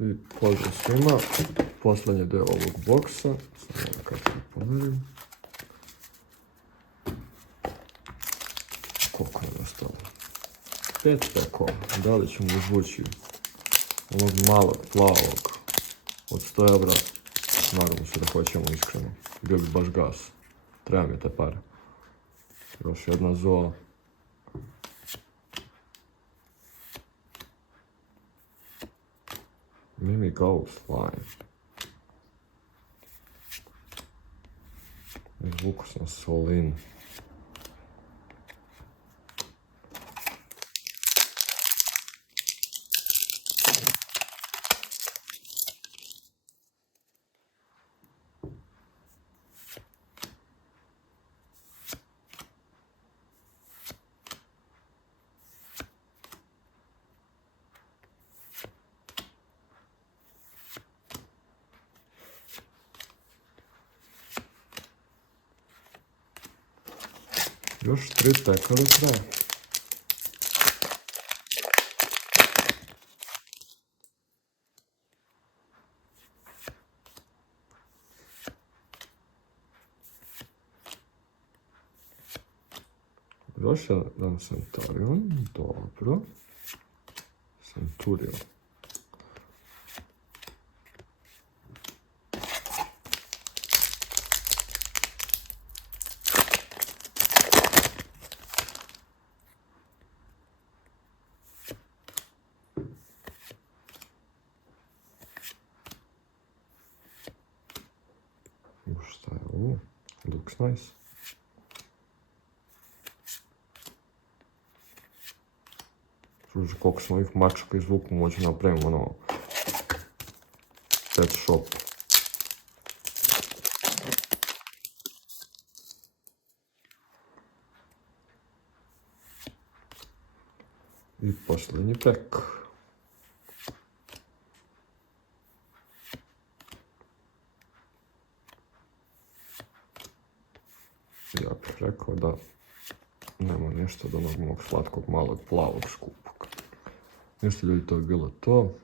I pozdrav svima, posljednji deo ovog boksa, samo da kako pomerim. Koliko je ostalo? 5 pekova, da li ćemo izvući ovog malog, plavog, od 100 evra, nadamo se da hoćemo iskreno, bio bi baš gas, treba mi te pare. Još jedna zoa. Mimi Gauss, fajn. Izvuku sam Solin. Još 3 peka do kraja. Još jedan Centurion, dobro. Centurion. Šta je ovo? Looks nice. Služi koliko smo ovih mačaka izvuku, možemo napravimo ono pet shop. I posljednji pek. Ja bih rekao da nema nešto od onog mog slatkog malog plavog skupog. Ništa ljudi, to je bilo to.